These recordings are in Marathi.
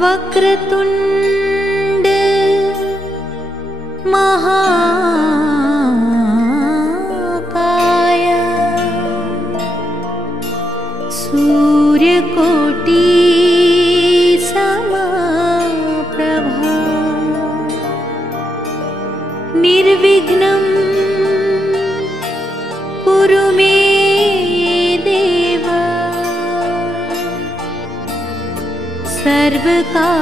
वक्रतुंड महाकाय सूर्यकोटि समप्रभा निर्विघ्नं कुरु मे देव सर्वकार्येषु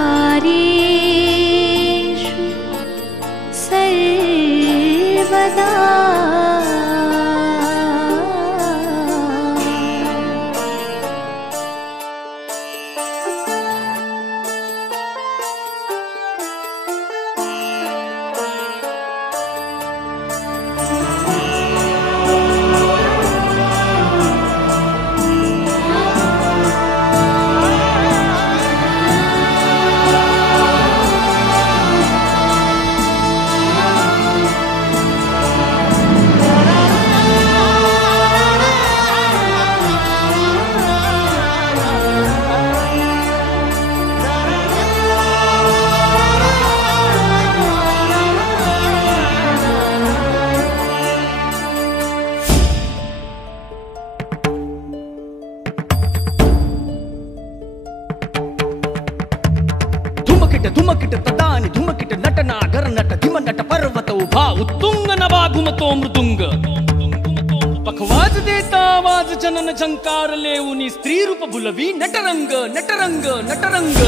सर्वदा। धुमकिट तदानी धुमकिट नटना गरनट धिमनट पर्वत उभा उत्तुंग नवा घुमतो मृदुंग पखवाज देता आवाज जनन झंकार लेऊनी स्त्री रूप बुलवी नटरंग नटरंग नटरंग।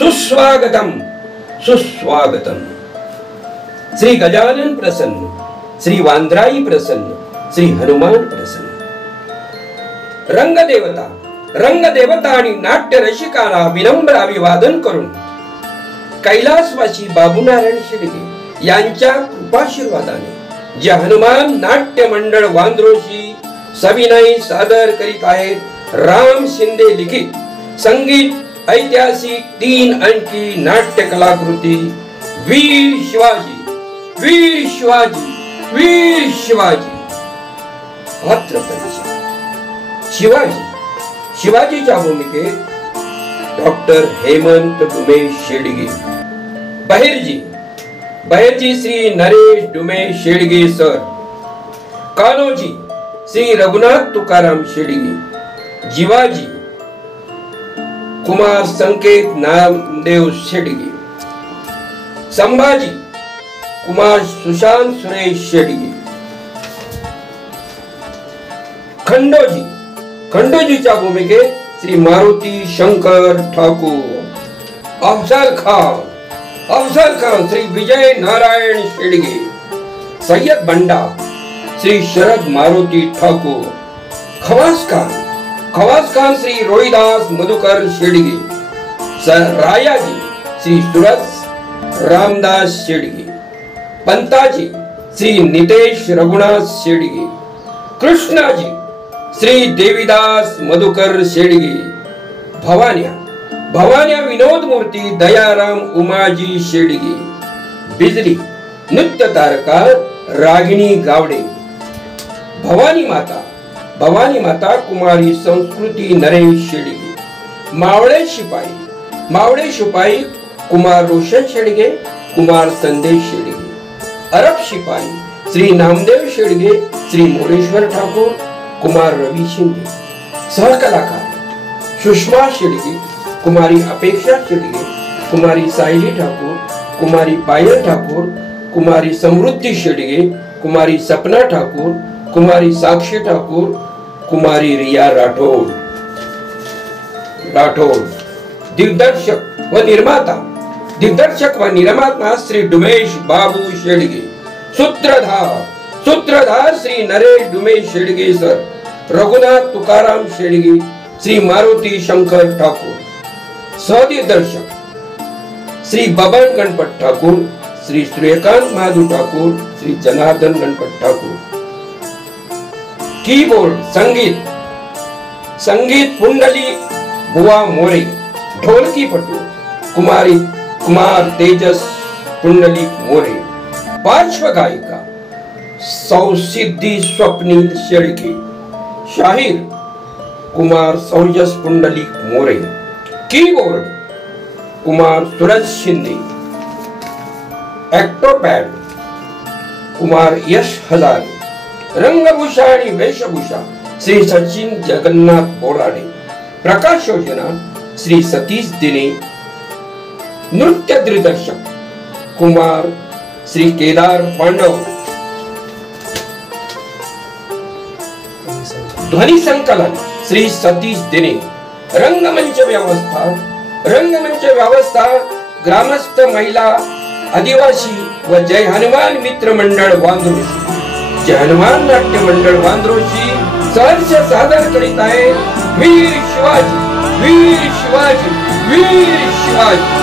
सुस्वागतम सुस्वागतम। श्री गजानन प्रसन्न, श्री वांद्राई प्रसन्न, श्री हनुमान प्रसन्न। रंगदेवता आणि नाट्य रसिकांना विनम्र अभिवादन करून कैलासवासी बाबूनारायण शिंदे यांच्या कृपाशीर्वादाने जे हनुमान नाट्य मंडळ वांद्रोशी सविनय सादर करीत आहेत राम शिंदे लिखित संगीत ऐतिहासिक 3 अंकी नाट्य कलाकृती वीर शिवाजी वीर शिवाजी वीर शिवाजी। पात्र परिचय शिवाजी शिवाजीच्या भूमिकेत डॉक्टर हेमंत डुमे शेडगे। बहिर्जी श्री नरेश डुमे शेडगे सर। कान्होजी श्री रघुनाथ तुकाराम शेडगे। जीवाजी कुमार संकेत नामदेव शेडगे। संभाजी कुमार सुशांत सुरेश शेडगे। खंडोजीच्या भूमिकेत श्री मारुती शंकर ठाकूर। अफजल खान श्री विजय नारायण शेडगे। सय्यद बंडा श्री शरद मारुती ठाकूर। खवास खान श्री रोहिदास मधुकर शेडगे। रायाजी श्री सुरत रामदास शेडगे। पंताजी श्री नितेश रघुनाथ शेडगे, कृष्णाजी श्री देवीदास मधुकर शेडगे, भवान्या विनोद मूर्ती दयाराम उमाजी शेडगे, बिजली नृत्य तारका रागिणी गावडे, भवानी माता कुमारी संस्कृती नरेश शेडगे, मावळे शिपाई कुमार रोशन शेडगे, कुमार संदेश शेडगे, अरब शिपाई श्री नामदेव शेडगे, श्री मोरेश्वर ठाकूर, कुमार रवि शिंदे, सहकलाकार सुषमा शेडगे, कुमारी अपेक्षा शेडगे, कुमारी सायली ठाकूर, कुमारी पायल ठाकूर, कुमारी समृद्धि शेडगे, कुमारी सपना ठाकूर, कुमारी साक्षी ठाकूर, कुमारी रिया राठौड़। दिग्दर्शक व निर्माता श्री डुमेश बाबू शेडगे, सूत्रधार श्री नरेश डुमेश शेडगे सर, रघुनाथ तुकाराम शेडगे, श्री मारुति शंकर ठाकूर, सहदिग्दर्शक श्री बबन गणपत ठाकूर, श्री सूर्यकांत महादू ठाकूर, श्री जनार्दन गणपत ठाकूर। कीबोर्ड संगीत पुंडली बुआ मोरे, ढोलकी पटू कुमार तेजस पुंडली मोरे, पार्श्व गायिका सौसिद्धि स्वप्नील शेडगे, शाहीर कुमार सौजस पुंडली मोरे, कीबोर्ड कुमार सूरज शिंदे, एक्टोपैड कुमार यश हजारे, रंगभूषा आणि वेशभूषा श्री सचिन जगन्नाथ बोराडे, प्रकाश योजना श्री सतीश दिने, नृत्य दिग्दर्शक कुमार श्री केदार पांडव, ध्वनि संकलन श्री सतीश दिने, रंगमंच व्यवस्था ग्रामस्थ महिला आदिवासी व जय हनुमान मित्र मंडळ वांद्रोशी, जय हनुमान नाट्य मंडळ वांद्रोशी सहर्ष सादर करीत आहे वीर शिवाजी, वीर शिवाजी, वीर शिवाजी।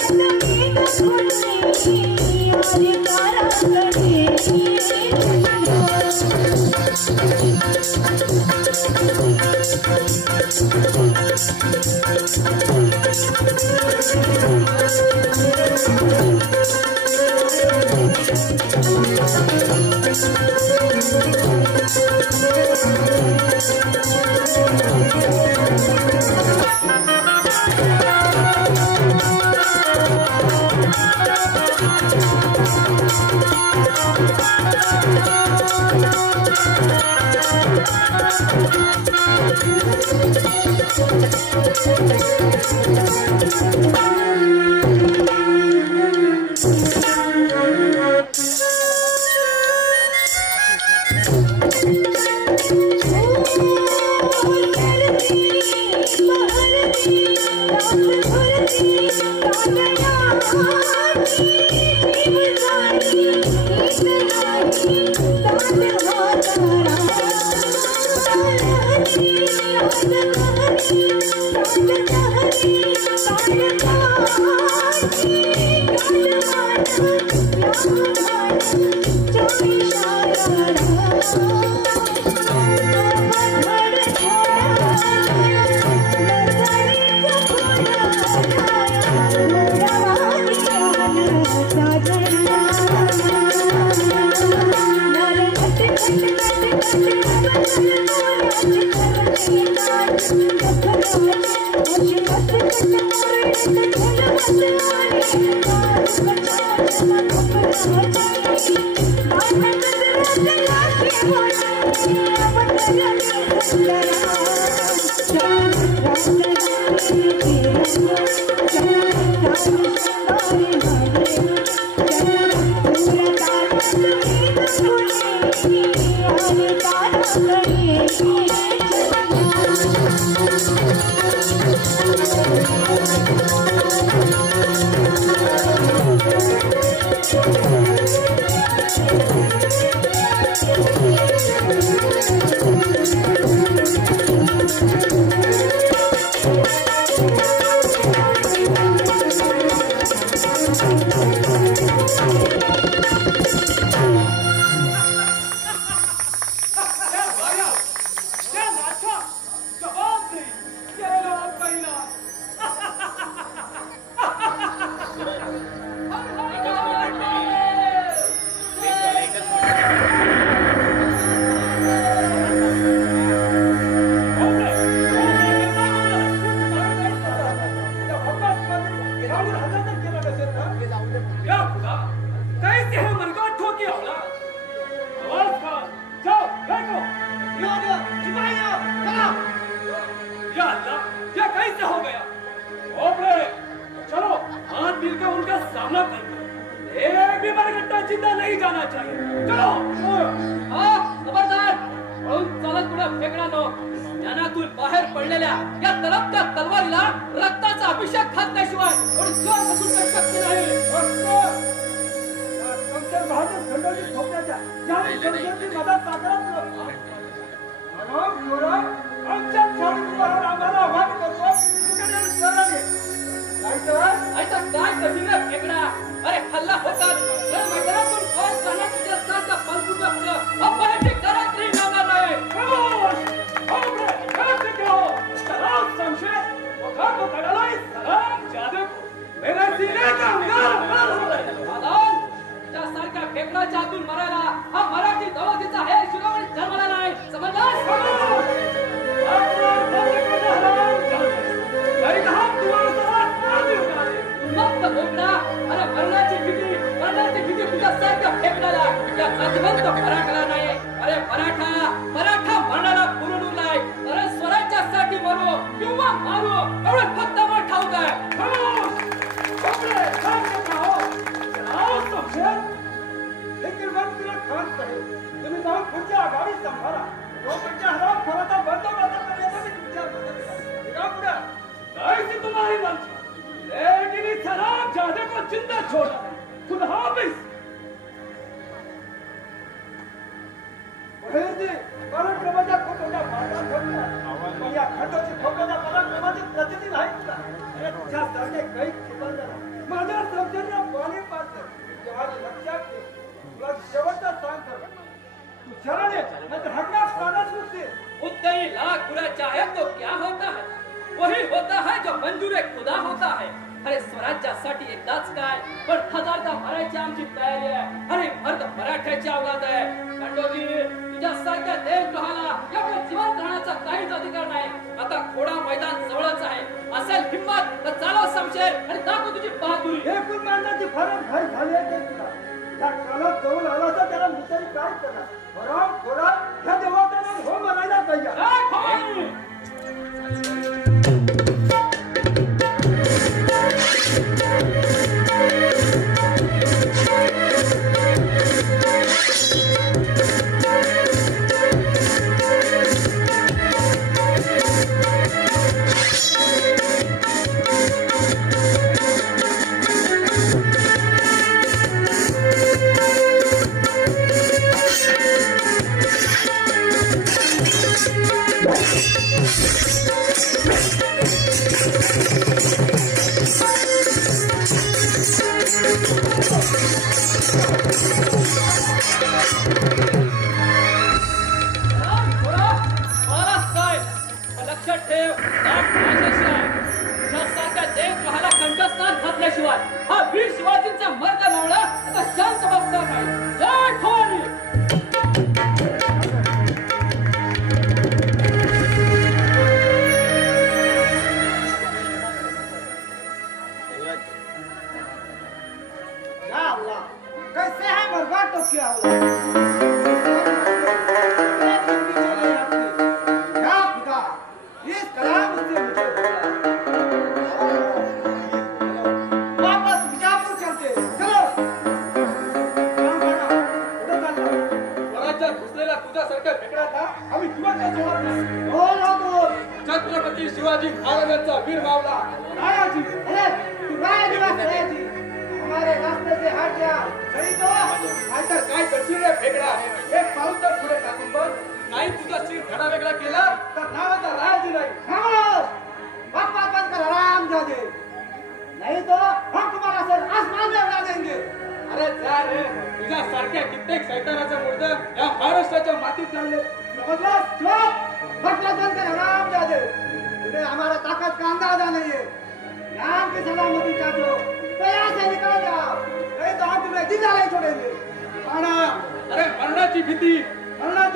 चंदा छत्रपती शिवाजी महाराजांचा वीर मावला रायाजी, तू रायाजी रायाजी हमारे रास्ते से हट गया नहीं तो नाहीतर काय करशील रे फेकडा एक पाऊल तर पुढे टाकून बघ नाही तुझा शिर धडा वेगळा केला तर नावाचा रायाजी नाही खामोश बकवास बंद कर हरामजादे नहीं तो हम तुम्हारा सर आसमान में उड़ा देंगे अरे जा रे तुझ्या सारख्या कित्येक शैतानाचा मुर्दा या महाराष्ट्राच्या मातीत चालले समजलास चुप बकवास बंद कर हरामजादे तुझे हमारा ताकत का अंदाजा नहीं है यहाँ की सलामती चाहते हो तो यहाँ से निकल जाओ नहीं तो हम तुम्हें जिंदा नहीं छोड़ेंगे माना अरे मरणाची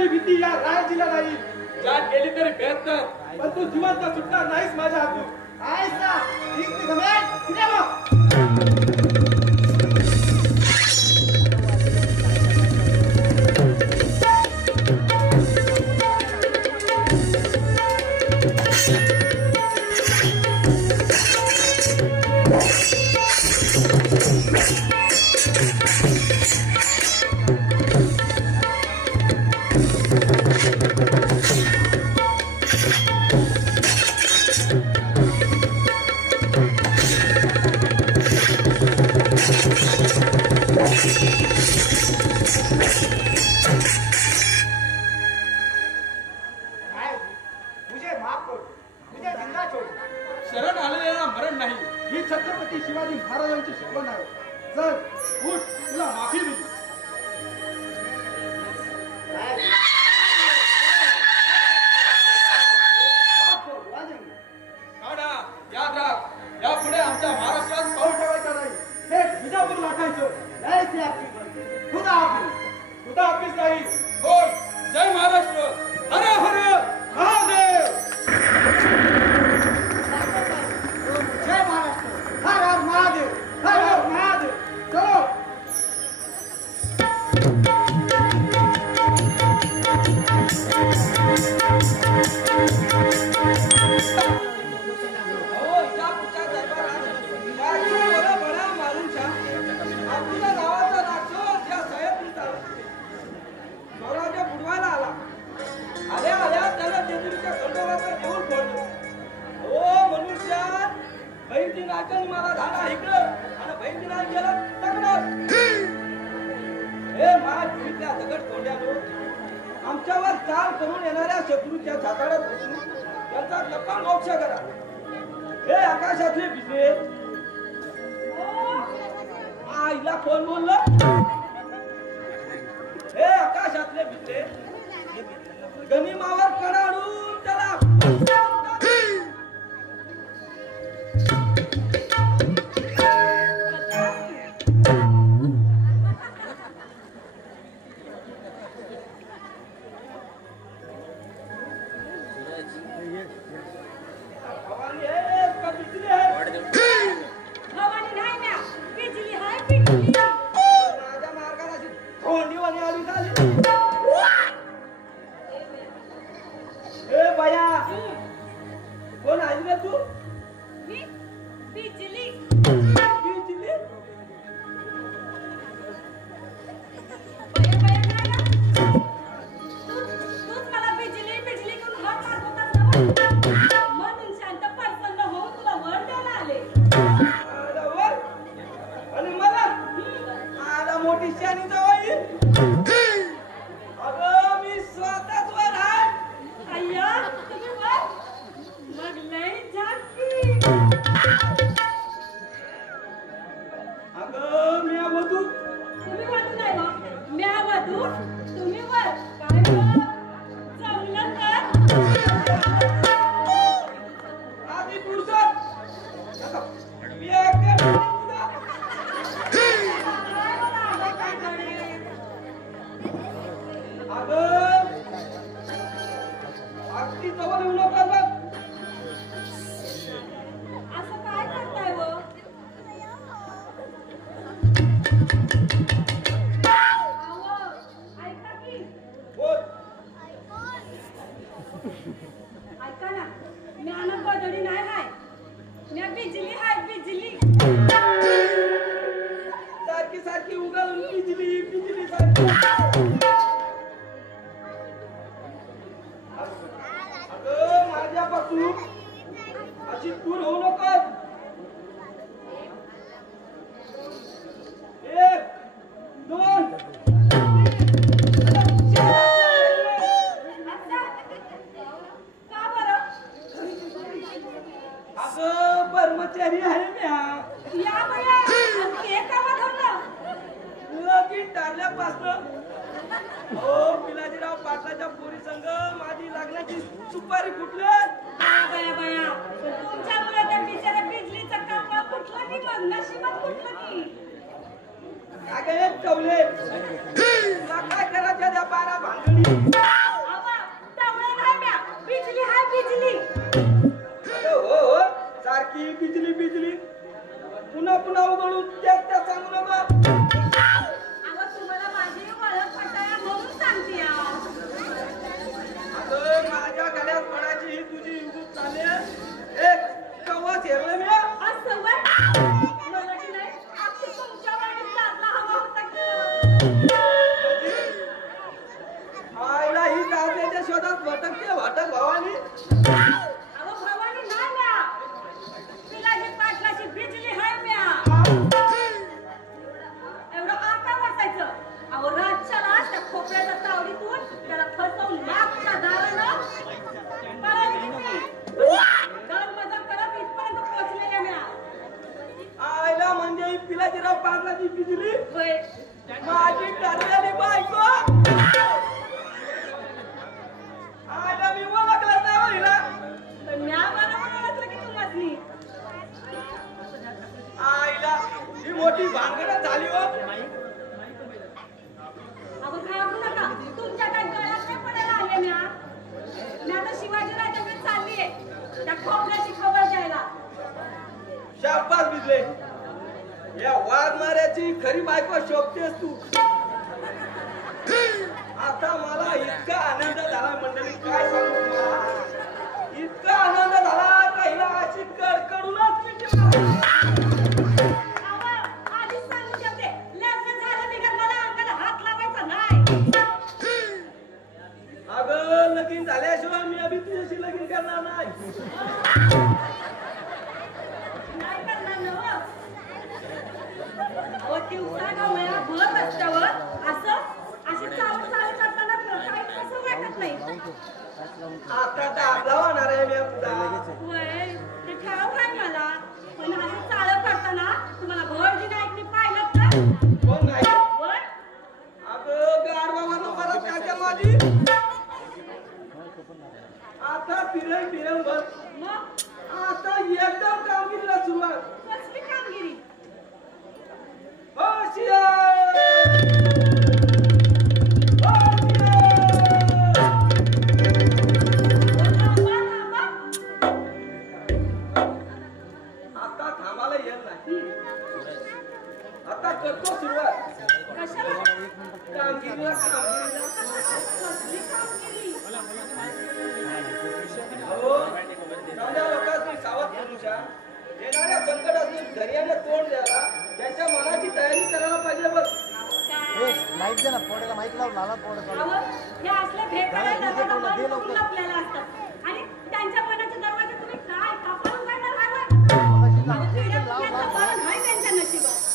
भीती या रायजीला नाही जात गेली तरी बेहतर पण तू जिवंत सुटणार नाहीस माझ्या हातून ऐसा ठीक ती गमेल किती मग शरण आलेला मरण नाही ही छत्रपती शिवाजी महाराजांची शिकवण आहे चल उठ तुला माफी दिली याद राख यापुढे आमच्या महाराष्ट्रात पाऊल ठेवायचं नाही हे विजापूर वाटायचं खुदा हाफिज नाही बोल जय महाराष्ट्र हर हर महादेव जय महाराष्ट्र हर हर महादेव हर हर महादेव चलो मला धाडा इकडं आणि बहिणी नाही गेला तगडं हे महात्म्या दगड तोंड्यानो आमच्यावर चाल करून येणाऱ्या शत्रूच्या छाताड्यात बसून त्यांचा कप्पा मोक्ष करा हे आकाशातले बिजले आईला कोण बोललं हे आकाशातले बिजले गनिमावर कडाडून त्याला मोठी शानी जावई. अगं मी स्वतःच वर आहे. अय्या तुम्ही वर मग लय झाकी. अगं मी वधू. तुम्ही वधू नाही हो, म्या वधू तुम्ही वर. काय हो? जमलं तर आधी पुरुषात मी एक काय बोला आलं काय कडे. अगं अगदी जवळ येऊ नका बघ. असं काय करताय हो. अहो, ऐका की बोल. ऐका ना म्या ना बदडी नाही हाय म्या बिजली हाय बिजली. सारखी सारखी उगाळून बिजली बिजली सारखी. अगं माझ्यापासून अशी दूर होऊ नको. एक दोन का बरं. अगं कर्मचारी आहे म्या. या बया ते का बघवलं. लगीन टाळल्यापासनं हो पिलाजीराव पाटलाच्या पोरी संघ माझी लग्नाची सुपारी फुटली. बया बया तुमच्यामुळे त्या बिचाऱ्या बिजलीचं काम फुटलं की मग नशिबात फुटलं की. अगं एक कवले तुला काय करायचं त्या 12 भांगडी. अवा त्यामुळे नाही म्या बिजली हाय बिजली. अगं हो हो सारखी बिजली बिजली पुन्हा पुन्हा उघडून त्याच त्या सांगू नका. अगं तुम्हाला माझी ओळख पटाया म्हणून सांगते या. अगं माझ्या गळ्यात पडायची ही तुझी युगूप चालले. एक कवच हेरलं मी. असं वय मला की नाही अगदी तुमच्या वेळेस लागला हवा होता की. आईला ही गाजल्याच्या शोधात भटकते भटक भवानी. अहो भवानी नाही म्या पिलाजी पाटलाची बिजली हाय म्या. एवढं आता वाचायचं. अहो रातच्याला त्या खोपऱ्याच्या तावडीतून त्याला फसवून मागच्या दारानं पळाली ती. दर मजा करत इथपर्यंत पोहोचलेल्या म्या. आईला म्हणजे ही पिलाजीराव पाटलाची बिजली होय माझी ठरलेली बायको. आईला मी ओळखलं नाही हो हिला. तर म्या बरोबर ओळखलं की तुम्हासनी. आईला ही मोठी भानगड झाली हो. अहो घाबरू नका तुमच्या काय गळ्यात नाही पडायला आले म्या. मी आता शिवाजी राजाकडे चाललीये त्या खोपऱ्याची खबर द्यायला. शाबास बिजले. या वाघमाऱ्याची खरी बायको शोभतेस तू. आता मला इतका आनंद झाला मंडळी काय सांगू तुम्हाला. इतका आनंद झाला का हिला अशी कडकडूनच मिटला. अहो आधीच सांगू शकते लग्न झालं बिगर मला अंगाला हात लावायचा नाही. अगं लगीन झाल्याशिवाय मी अभि तुझ्याशी लगीन करणार नाही. नाही करणार ना हो. अहो दिवसा गवळ्या भर रस्त्यावर असं अशी चालत चालत असताना काही कसं वाटत नाही. आता दाबला होणार आहे मी तुझा. वय ते ठाव आहे मला पण असं चालत करताना तुम्हाला भरजी नाही पाहिलं का. कोण नाही. वय अगं गाडवावर परत काय माझी. आता फिरेल फिरेल भर. मग आता एकदम कामगिरीला सुरुवात. कसली कामगिरी. होशियार! होशियार! थांबा. आता थांबायला येत नाही. आता करतो सुरुवात. कशाला कामगिरीला कामगिरीला. कसली कामगिरी. अहो, नवऱ्या लोकांनी सावध पुरुषा येणाऱ्या संकटातून धैर्याने तोंड द्यायला त्यांच्या मनाची तयारी करायला पाहिजे बघ. काय माईक दे ना पोटाला माईक लाव लाला पोटाला अहो, हे असले भेटायला दरवाजा बंद करून लपलेले असतात आणि त्यांच्या मनाचे दरवाजे तुम्ही काय कापारून काढणार आहात. अहो, पिढ्या पिढ्यांचं मरण आहे त्यांच्या नशिबात.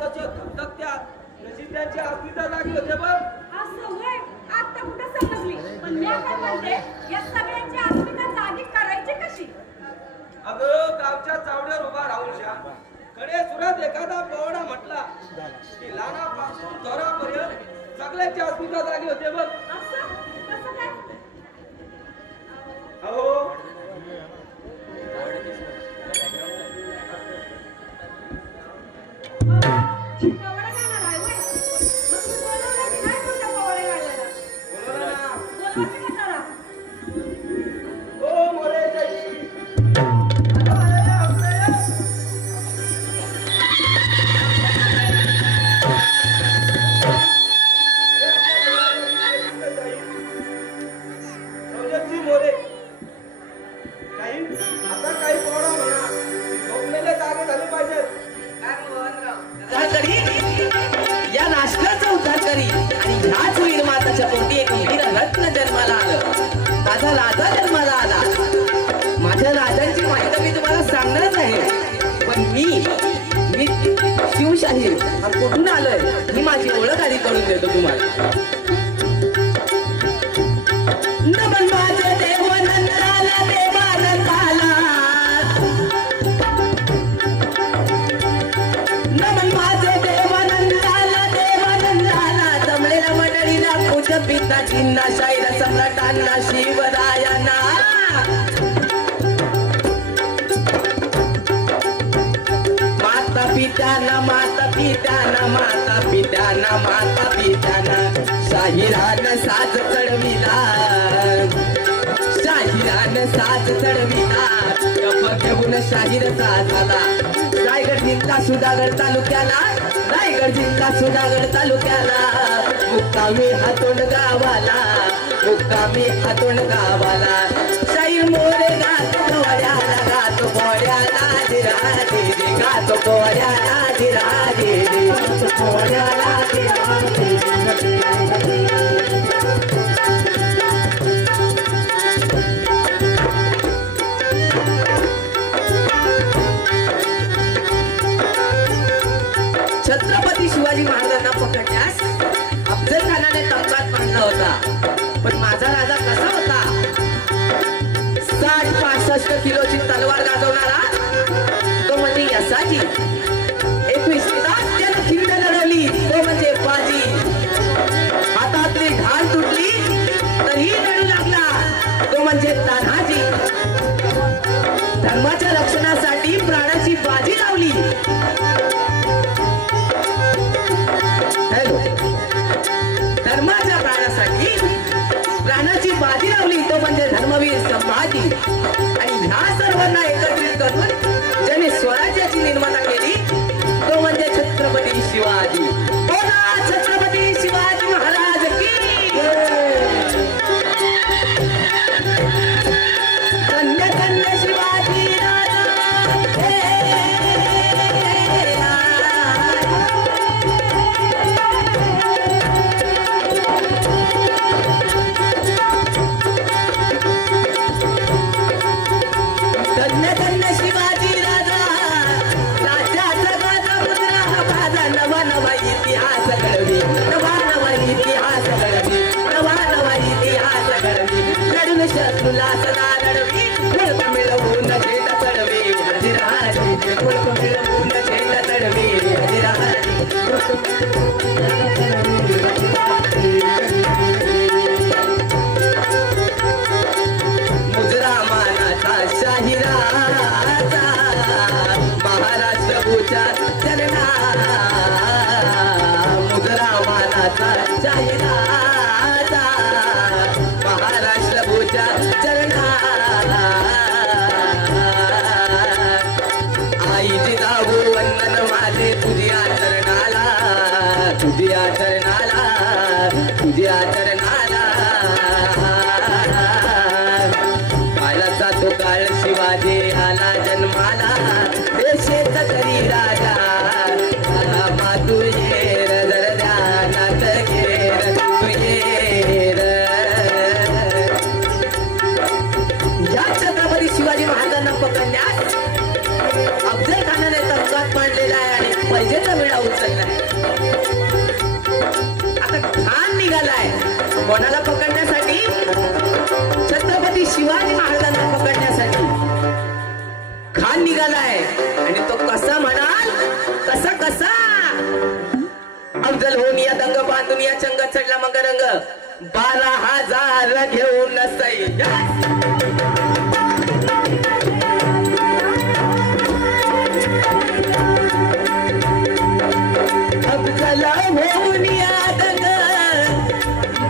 कसं धगधगत्यात नशीब त्यांची अस्मिता जागी होते बघ. असं होय, आता कुठं समजली. पण मी काय म्हणते, या सगळ्यांची अस्मिता जागी करायची कशी? अगं गावच्या चावड्यावर उभा राहून श्या खडे सुरात एखादा पवडा म्हटला की लहानापासून थोरापर्यंत सगळ्यांची अस्मिता जागी होते बघ. असं कसं काय? अहो पवडा गाणार आहे होय? मग तुम्ही बोलवलं की नाही तुमच्या पवडे गायला? बोला ना. बोलवा की नाही जरा? ओ मोरे जाई मोरे काही आता काही पवडा म्हणा झोपलेले जागे झाले पाहिजेत. करी या राष्ट्राचा उद्धार करी आणि ह्याच वीर माताच्या पोटी एक वीर रत्न जन्माला आलं. माझा राजा जन्माला आला. माझ्या राजांची माहिती मी तुम्हाला सांगणारच आहे. पण मी शिवशाही हा कुठून आलोय ही माझी ओळख आधी करून देतो तुम्हाला. नमन माझे देव नंदनाला देवानंदाला, नमन माझे देवानंदाला देवानंदाला, जमलेल्या मंडळीला पूज पिताजींना शाहीर सम्राटांना शिवरायांना. माता पित्याना माता पित्याना माता पित्याना माता पित्याना शाहिरानं साज चढविला, शाहिरानं साज चढविला. कप घेऊन शाहीर साजाला. रायगड जिल्हा सुधागड तालुक्याला, रायगड जिल्हा सुधागड तालुक्याला, मुक्कामी हातोंड गावाला, मुक्कामी हातोंड गावाला. शाहीर मोरे गातो पोऱ्याला, गातो पोऱ्याला धीराजे, गातो पोऱ्याला धीराजे, गातो पोऱ्याला धीराजे. छत्रपती शिवाजी महाराजांना पकडण्यास अफजल खानाने तंगात बांधला होता. पण माझा राजा कसा होता? 60-65 किलोची तलवार गाजवणारा तो म्हणजे यसाजी. 21 तास त्यानं खिंड लढवली तो म्हणजे बाजी. हातातली ढाल तुटली तरीही लढू लागला तो म्हणजे तान्हाजी. धर्माच्या रक्षणासाठी प्राणाची बाजी लावली. धर्माच्या प्राणासाठी प्राणाची बाजी लावली तो म्हणजे धर्मवीर संभाजी. आणि ह्या सर्वांना एकत्रित करून ज्याने स्वराज्याची निर्माता केली तो म्हणजे छत्रपती शिवाजी. बोला छत्रपती शिवाजी महाराज की धन्य धन्य शिवाजी राजा. धन्य धन्य शिवाजी राजा. राज्याचा गाजा मुद्रा माझा नवा नवा इतिहास घडवी, नवा नवा इतिहास घडवी, नवा नवा इतिहास घडवी. लढून शत्रूला सदा लढवी, मुळक मिळवून झेंड चढवी हजिराजी, मुळक मिळवून झेंड चढवी हजिराजी. मुजरा मानाचा शाहिराचा महाराष्ट्र भूच्या चरणा, मुजरा मानाचा शाहिराचा महाराष्ट्र भूच्या चरणा. आई जिजाऊ वंदन माझे तुझ्या चरणाला, तुझ्या चरणाला, तुझ्या चरणाला. काळाचा तो काळ शिवाजी आला जन्माला, हे शेतकरी राजा आला मातू येर दर्यानात घेर तू येर. या छत्रपती शिवाजी महाराजांना पकडण्यास अफजल खानाने तंगात मांडलेला आहे आणि पैजेचा वेळा उचलला. रंग बांधून या चंग चढला मग रंग 12,000 घेऊन सैया अफजल होऊन या रंग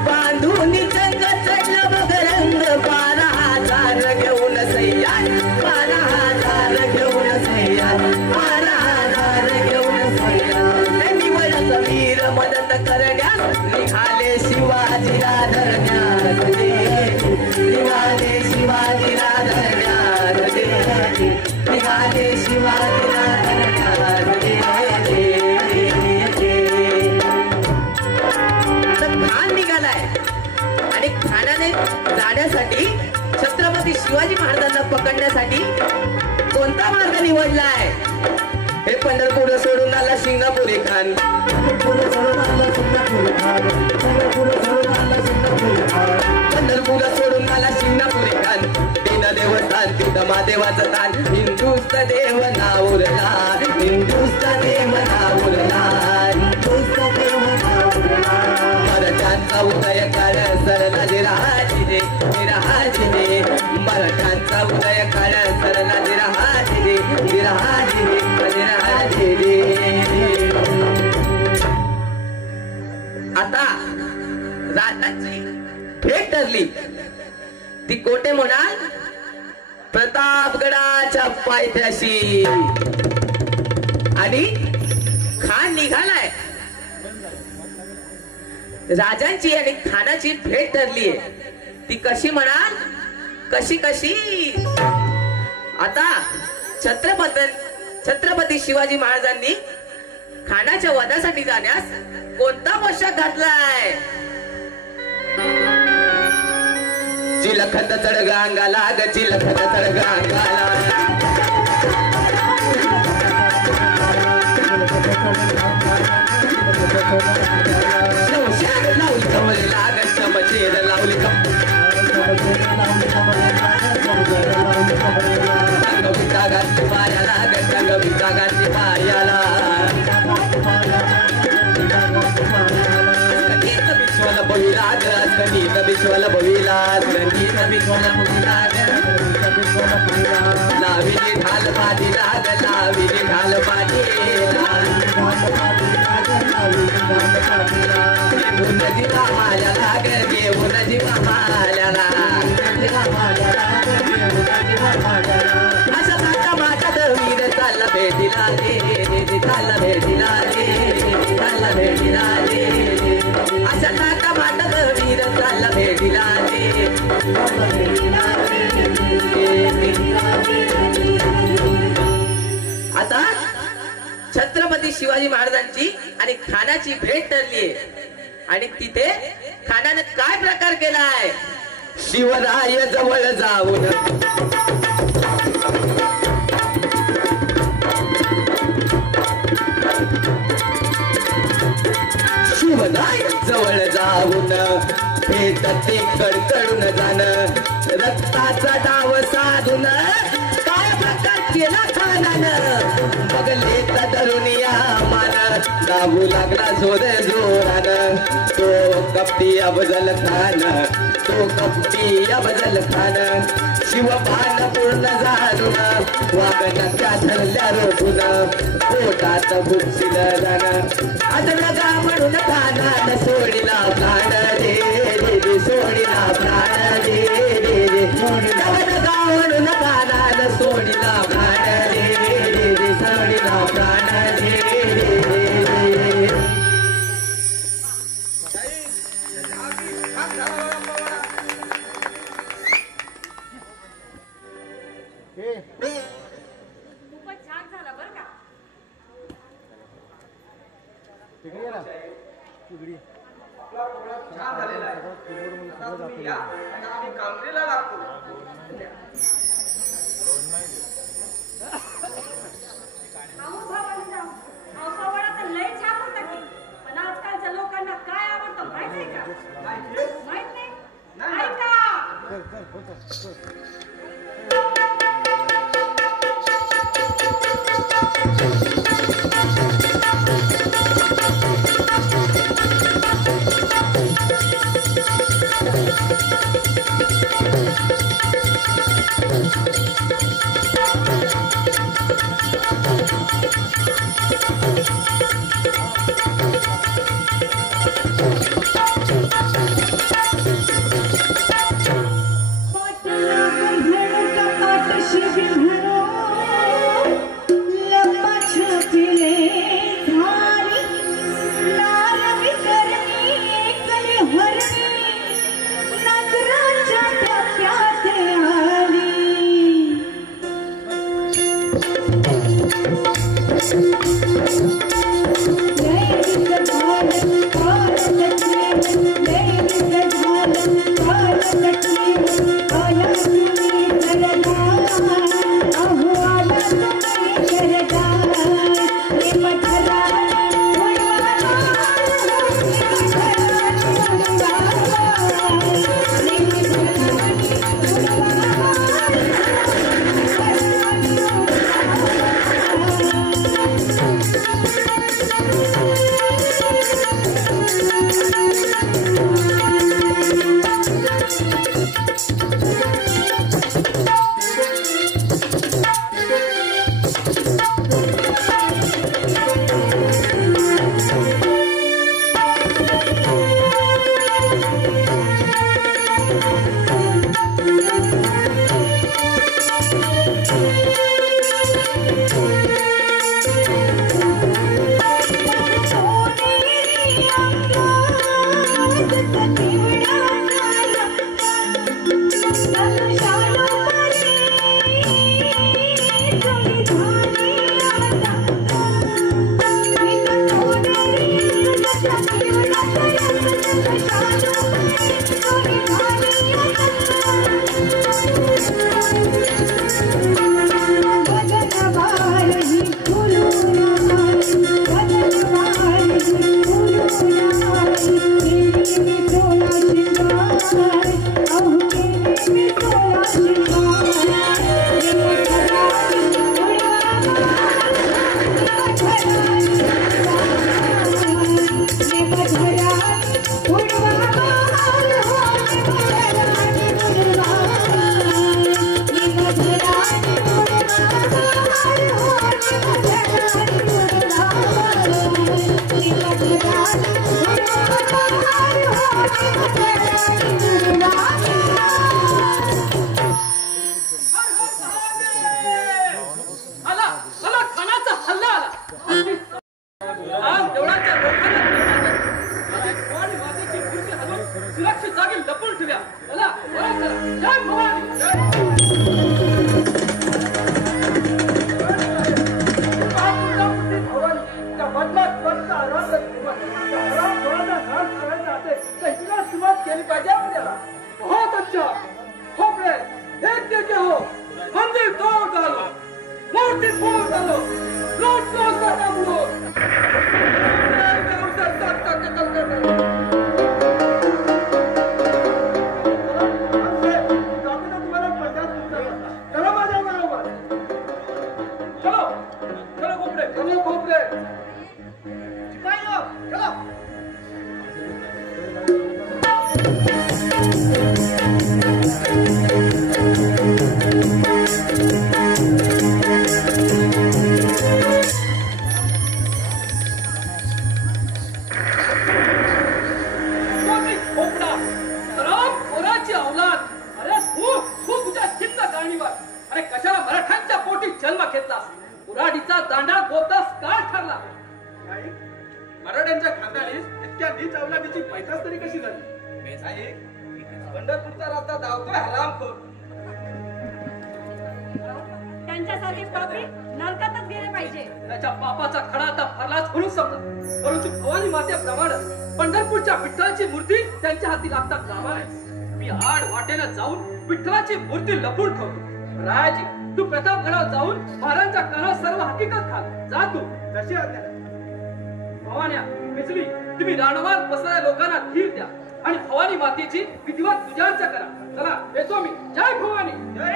बांधून चंग चढला मग रंग 12,000 घेऊन सैया 12,000 घेऊन सैया 12,000 घेऊन सैया वीर मदत करण्यास निघाले शिवाजीला धरण्यास निघाले शिवाजीला धरण्यास निघाले शिवाजीला धरण्यास खान निघालाय आणि खानाने जाण्यासाठी छत्रपती शिवाजी महाराजांना पकडण्यासाठी कोणता मार्ग निवडलाय हे पंढरपूर सोडून आला शिंगणापुरी खान पंढरपूर सोडून आला शिंगणापुरी खान तीन देवस्थान तिथं महादेवाचं तान हिंदुस्त देव नावरला हिंदुस्त देव नावरला हिंदुस्त देव नावरला मराठ्यांचा उदय काळ सरला जिराजीने जिराजीने मराठ्यांचा उदय काळ सरला जिराजीने जिराजीने आता राजाची भेट ठरली ती कोठे म्हणाल प्रतापगडाच्या पायथ्याशी आणि खान निघालाय राजांची आणि खानाची भेट ठरली ती कशी म्हणाल कशी कशी आता छत्रपती शिवाजी महाराजांनी खानाच्या वधासाठी जाण्यास कोणता पोशाख घातलाय चिलखत चढगा अंगाला ग चिलखत चढगा अंगाला लावली कमल लाग चमचेर लावली गविता गाती पायाला गविता गाती पायाला संगीत विश्वाला बहिलाग संगीत विश्वाला बहिलाग संगीत विश्वाला बहिलाग लाविली ढाल पादी लाग लाविली ढाल पादी देऊन जीवा माल्याला ग देऊन जीवा माल्याला असा काका माझा वीर चालला भेटीला रे चालला भेटीला रे चालला भेटीला रे असा काका माझा वीर चालला भेटीला रे आता छत्रपती शिवाजी महाराजांची आणि खानाची भेट ठरली आणि तिथे खानाने काय प्रकार केलाय शिवराय जवळ जाऊन शिवराय जवळ जाऊन हे ते कडकडून जाणं रक्ताचा डाव साधून काय प्रकार केला खानानं बघले तरुणिया मान दाबू लागला जोर जोरानं तो कपटी अफजल खान तो कपटी अफजल खान शिवपान पूर्ण जाणून वागण्याच्या ठरल्या रोखून पोटात भुकशील जाणं अजनगा म्हणून खानानं सोडीला प्राण रे सोडीला प्राण रे अजनगा म्हणून खानानं सोडीला प्राण रे सोडीला प्राण रे खूपच छान झाला बरं का छान झालेला आहे आता तुम्ही या आणि आम्ही कामरीला लागतो अवकावाडा तर लय छान होता की पण आजकालच्या लोकांना काय आवडतं माहित आहे का माहित नाही ऐका जोड झालो मूर्ती फोड झालो लोटलो सदा मुळो मराठ्यांच्या खानदानीस इतक्या नीच अवलादीची पैदास तरी कशी झाली? पंढरपूरचा रस्ता धावतोय हरामखोर. त्यांच्यासाठी पापी नरकातच गेले पाहिजे. त्याच्या पापाचा खडा आता फरलाच म्हणून समजा. परंतु भवानी मातेप्रमाणे पंढरपूरच्या विठ्ठलाची मूर्ती त्यांच्या हाती लागतात कामा नये. मी आड वाटेला जाऊन विठ्ठलाची मूर्ती लपून ठेवतो. रायाजी तू प्रतापगडावर जाऊन महाराजांच्या कानावर सर्व हकीकत घाल. जा तू. कशी आज्ञा? भवान्या बिजली तुम्ही रानवार बसणाऱ्या लोकांना धीर द्या आणि भवानी मातेची विधिवत पूजार्चा करा. चला येतो मी. जय भवानी. जय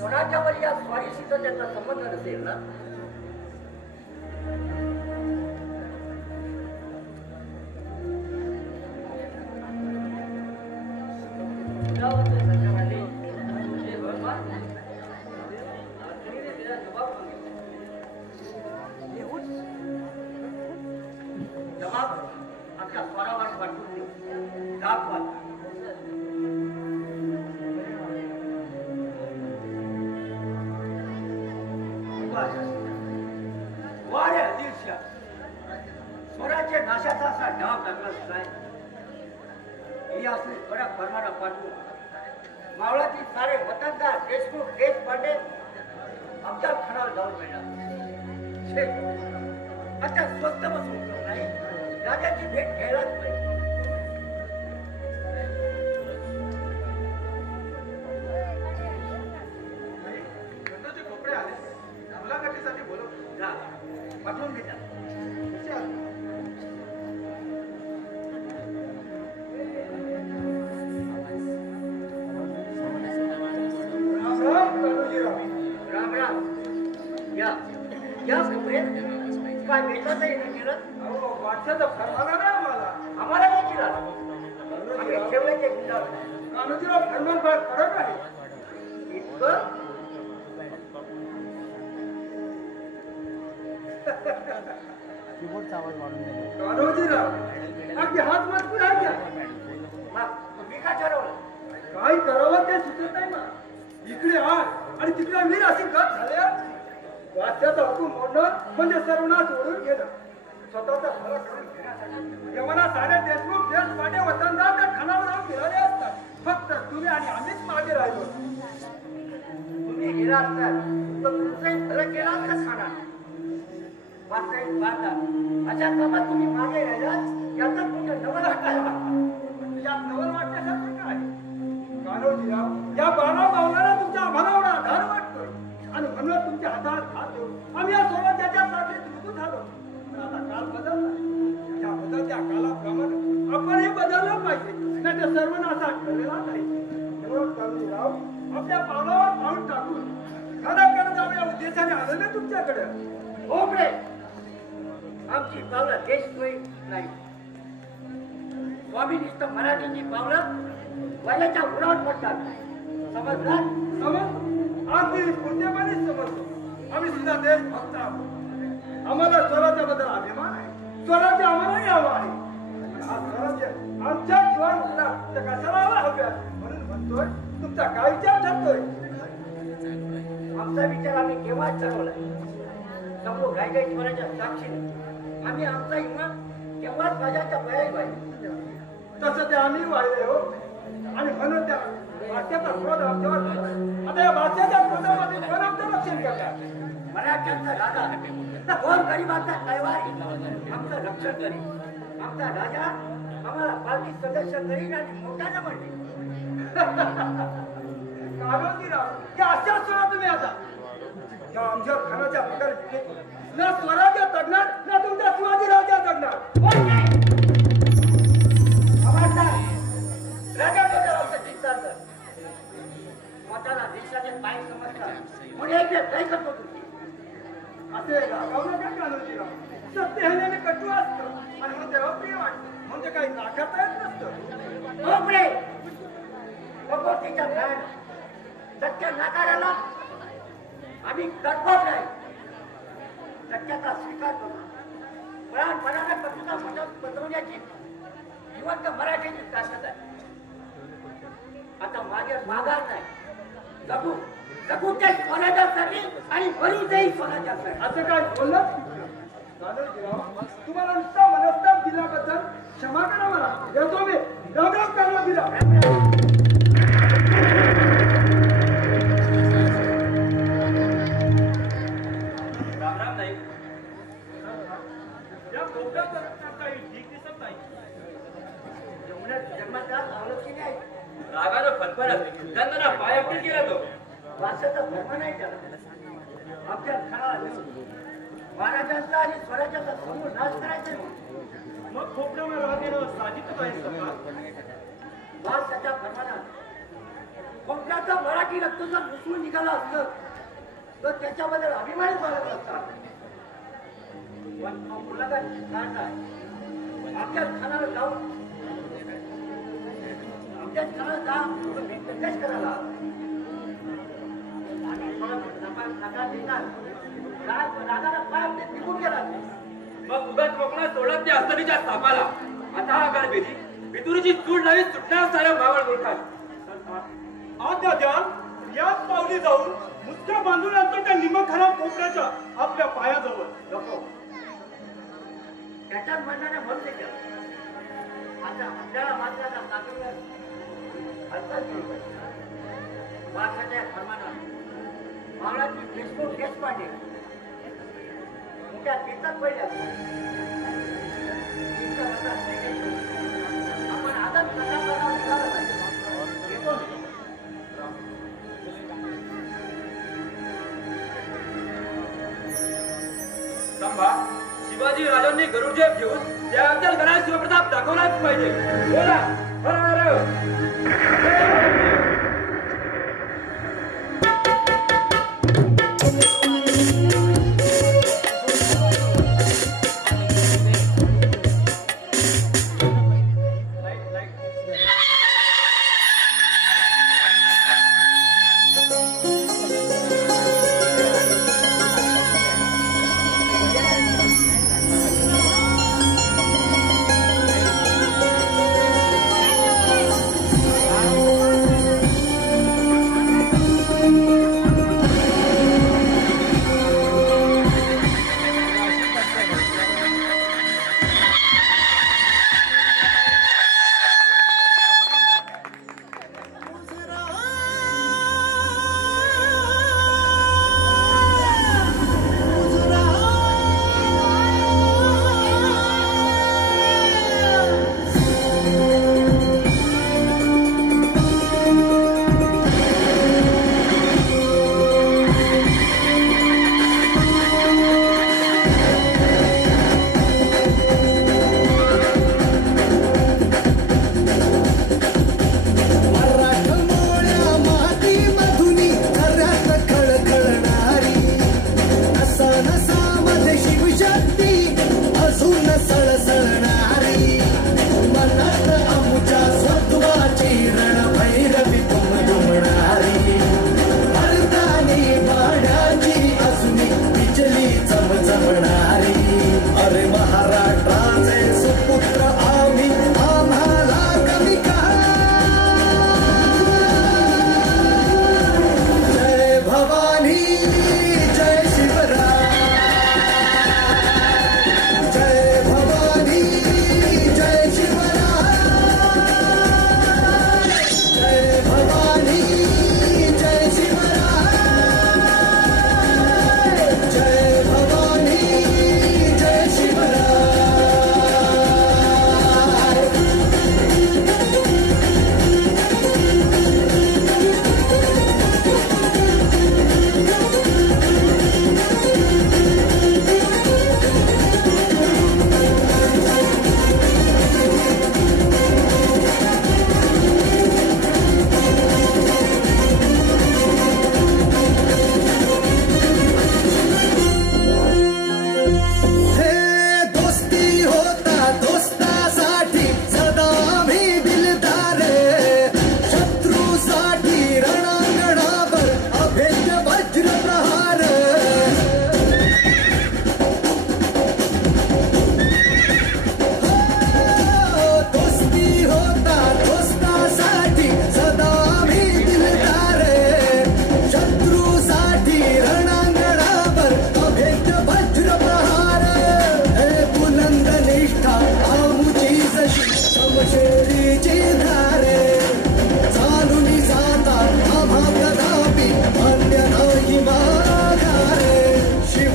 कोणाच्यावर या स्वारीशीचा त्याचा संबंध नसेल ना? आपल्या स्वरावर वाटून दाखवा. स्वराज्य नाशाचा असा डाव लागलाच काय? ही असली कडक परवाना पाठवून मावळातील सारे वतनदार देशमुख देशपांडे आमच्या खणावर जाऊन मिळणार. आता स्वस्त बसून नाही राजाची भेट घ्यायलाच पाहिजे. कपडे आले मुलाखतीसाठी बोलव जा पाठवून देतात. राम राम. या काय भेटत नाही केलं? वाटचं फरमाना नाही आम्हाला नाही केला. आम्ही ठेवण्याचे कान्होजीराव फरमान फार कडक आहे. इतकं कीबोर्डचा आवाज वाढून गेला. कान्होजीराव अगदी हात मजबूत आहे. मी का ठरवलं? काय करावं ते सुचत नाही मला. इकडे आग आणि तिकडे वीर अशी गत झाल्या. वाच्याचा हुकूम मोडणं म्हणजे सर्वनाश ओढून घेणं. स्वतःचा फरक करून घेण्यासाठी यमना सारे देशमुख देशपांडे वतनदार त्या खानावर जाऊन फिरवले असतात. फक्त तुम्ही आणि आम्हीच मागे राहिलो. तुम्ही गेला असतात तर तुमचाही फरक केला असता खाना. वास्तविक पाहता अशा कामात तुम्ही मागे राहिलात याचा तुमच्या नवल वाटायला. यात नवल वाटण्यासारखं काय? कान्होजीराव, या बाणा मावणारा तुमच्या आम्हाला आधार वाटतोय आणि म्हणून तुमच्या हातात हात देऊन आम्ही या स्वराज्याच्या साठीत रुजू झालो. पण आता काल बदलला. या बदलत्या कालाप्रमाणे आपणही बदललं पाहिजे. नाही तर सर्वनाशात ठरलेला नाही. म्हणून कान्होजीराव, आपल्या पावलावर पाऊल टाकून घराकडे जाऊ या उद्देशाने आलेले तुमच्याकडे. भोपळे, आमची पावलं देशद्रोही नाही. स्वामी नुसतं मराठीची पावलं वयाच्या उरावर पडतात. समजला? समज आम्ही कोणत्यापणे समजतो. आम्ही सुद्धा देशभक्त आहोत. आम्हाला स्वराज्याबद्दल अभिमान आहे. स्वराज्य आम्हालाही हवं आहे. हा स्वराज्य आमच्या जीवावर उठला तर कशाला हव्या. म्हणून म्हणतोय, तुमचा काय विचार ठरतोय? आमचा विचार आम्ही केव्हाच ठरवला. समोर गायगाई स्वराज्या साक्षीने आम्ही आमचा इमान केव्हाच राजाच्या पायाही वाहिले. तसं ते आम्ही वाहिले हो. आणि म्हणून त्या वाच्याचा क्रोध आमच्यावर झाला. आता या वाच्याच्या क्रोधामध्ये कोण आमचं रक्षण करतात? मराठ्यांचा राजा कोण गरीबाचा कैवारी आमचं रक्षण करीन. आमचा राजा आम्हाला पार्टी सदस्य करीन आणि मोठ्यानं म्हणते. कान्होजीराव, या अशा स्वरा तुम्ही आता या आमच्या घराच्या पगार ना स्वराज्य तगणार ना तुमच्या शिवाजीरावच्या तगणार. स्वतःला देशाचे पाय समजतात म्हणून एक काय करतो तुम्ही असे रागावलं काय कान्होजीराव? सत्य ह्याने कटू असतं आणि मग तेव्हा प्रिय वाटतं. म्हणजे काही नाकारता येत नसतं. भगवतीच्या भयान सत्य नाकाराला आम्ही तडफड नाही. सत्याचा स्वीकार करू. प्राणपणाने पत्रता पसरवण्याची जिवंत मराठीची ताकद आहे. आता मागे माघार नाही. जगू ते स्वराज्यासाठी आणि मरू तेही स्वराज्यासाठी. असं काय बोललं? तुम्हाला नुसता मनस्ताप दिल्याबद्दल क्षमा करा मला. येतो मी. रामराम कान्होजीराव. रामराम नाही. या कोपऱ्यात काही ठीक दिसत नाही. जन्मदार आवडत की नाही? रागानं फनफनत त्यांना पायापीट केला तो. वासाचा धर्म नाही त्याला. आपल्या घराला महाराजांचा आणि स्वराज्याचा समूळ नाश करायचा. मग खोपड्यावर राहणं साजितच आहे. वासाच्या धर्मानं खोपड्याचा मराठी रक्ताचा मुसळून निघाला असतं तर त्याच्याबद्दल अभिमानच वाढत असता. पण मुलाखत काढला आपल्या खानाला जाऊन निर्देश करायला निघून गेला. मग उगाच मोकळा सोडत ते अस्तरीच्या सापाला. आता हा गळभेदी विदुरीची चूड नवी सुटणार साऱ्या मावळ बोलतात. आद्या द्याल याच पावली जाऊन मुसक्या बांधून आणतो त्या निमखाना कोपऱ्याच्या आपल्या पायाजवळ. नको त्याच्यात म्हणण्याने म्हणते आता आपल्याला मात्र वासाच्या फरमानात मावळाची देशमुख देशपांडे मोठ्या तीर्थात पडल्या. आपण आदर प्रकार निघाला पाहिजे. संभा शिवाजी राजांनी गरुडजेब घेऊन त्याबद्दल गणाला शिवप्रताप दाखवलाच पाहिजे. बोला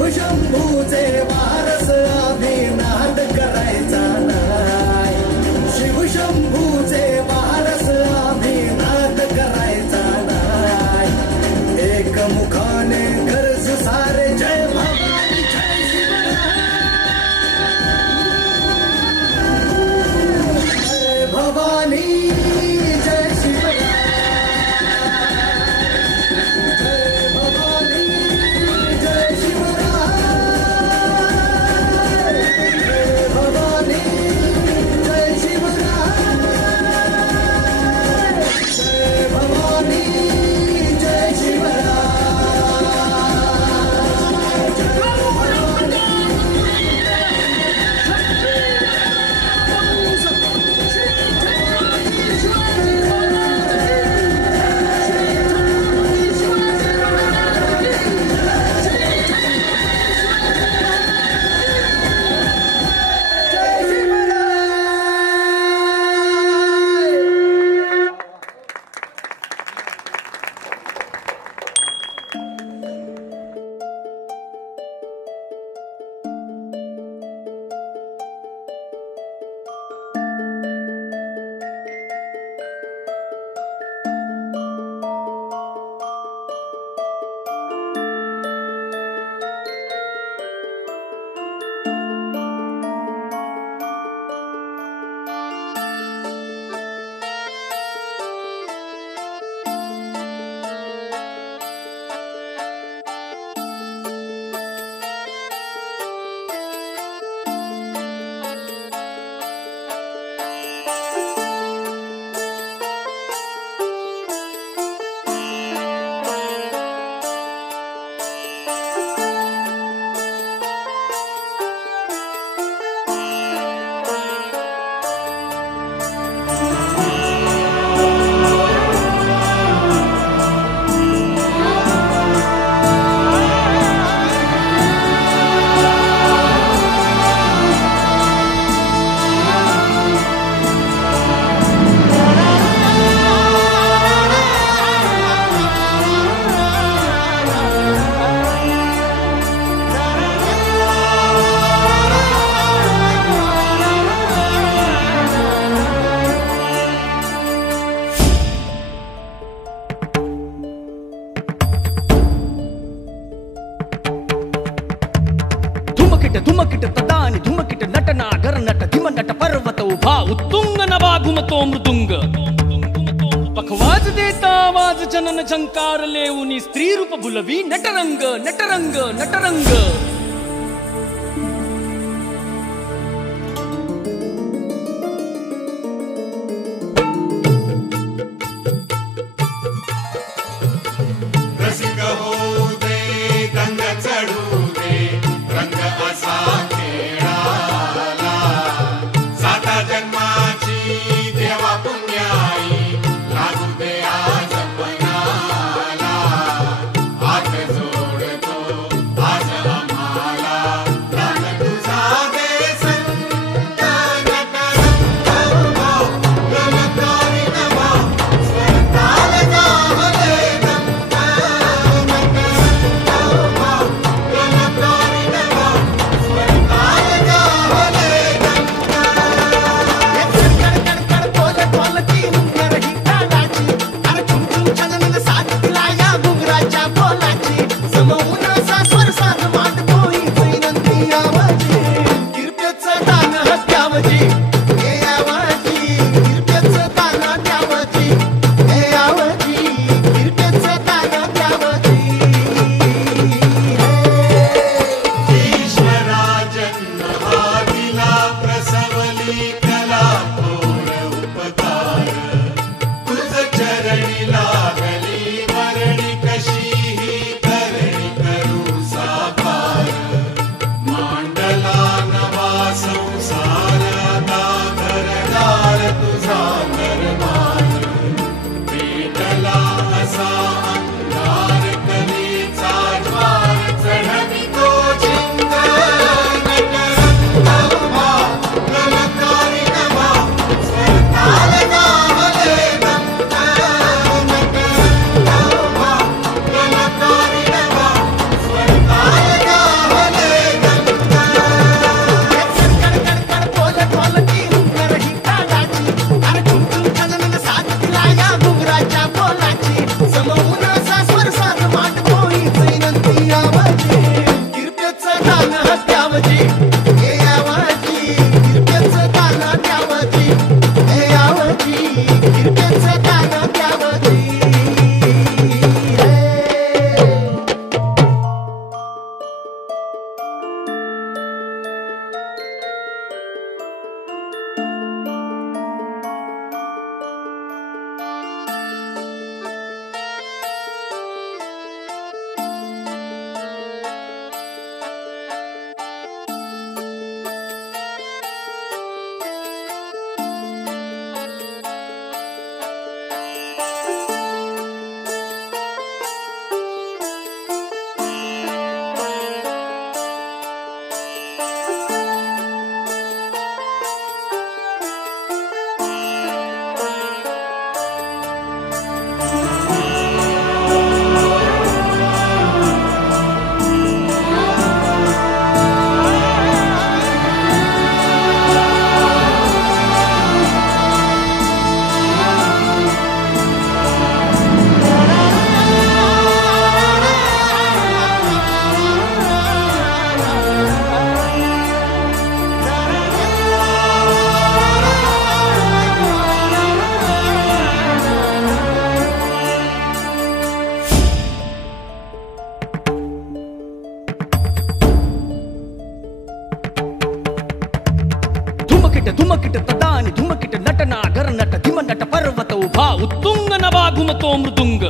शिवशंभूचे वारस आम्ही नाद करायचा नाही. शिवशंभूचे वारस आम्ही नाद करायचा नाही. एकमुखाने गरज सारे जय भवानी जय शिवराय. जय भवानी जय शिवराय. जय भवानी जय शिवराय. जय भवानी जय शिवराय. जय भवानी जय शिवराय. धुमकिट तदानी धुमकिट नटना गरनट धिमनट पर्वत उभा उत्तुंग नवा घुमतो मृदुंग. पखवाज देता आवाज जनन झंकार लेऊनी स्त्री रूप भुलवी नटरंग नटरंग नटरंग. रसिक होऊ दे रंग चढू दे रंग असा खेळाला. साता जन्माची देवा पुण्याई लागू दे आज पणाला. हात जोडतो आज आम्हा दान द्यावजी हे यावजी किरपेचं दान द्यावजी हे यावजी किरपेचं दान द्यावजी धुमकिट तदानी धुमकिट नटना गरनट धिमनट पर्वत उभा उत्तुंग नवा घुमतो मृदुंग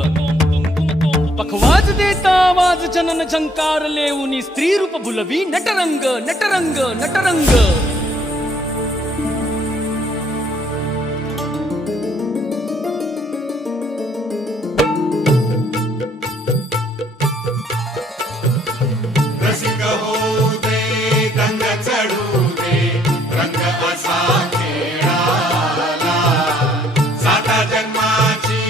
पखवाज देता आवाज जनन झंकार लेऊनी स्त्री रूप बुलवी नटरंग नटरंग नटरंग रसिक होऊ दे रंग चढू दे रंग असा खेळाला साता जन्माची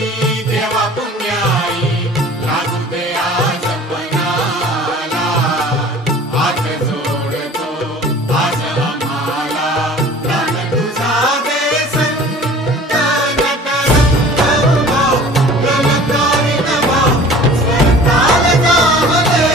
देवा पुण्याई लागू दे आज पणाला हात जोडतो आज आम्हाला प्राण तुझा दे संत नटरंगमा गलकारी नवा स्वरताल गावले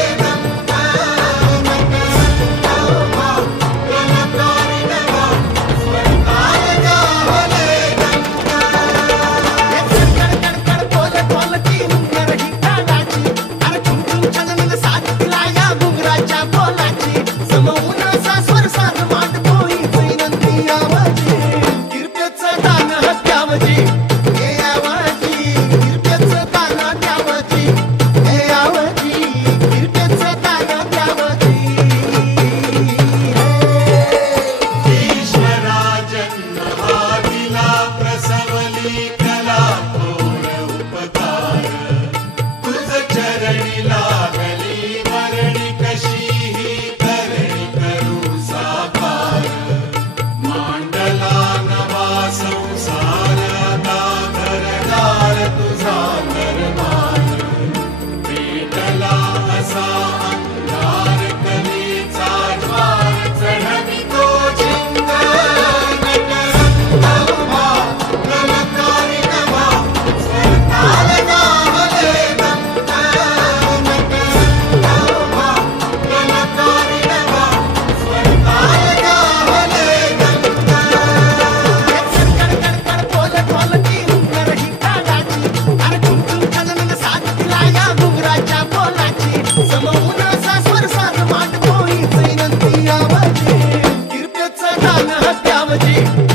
किरपेचं दान द्यावजी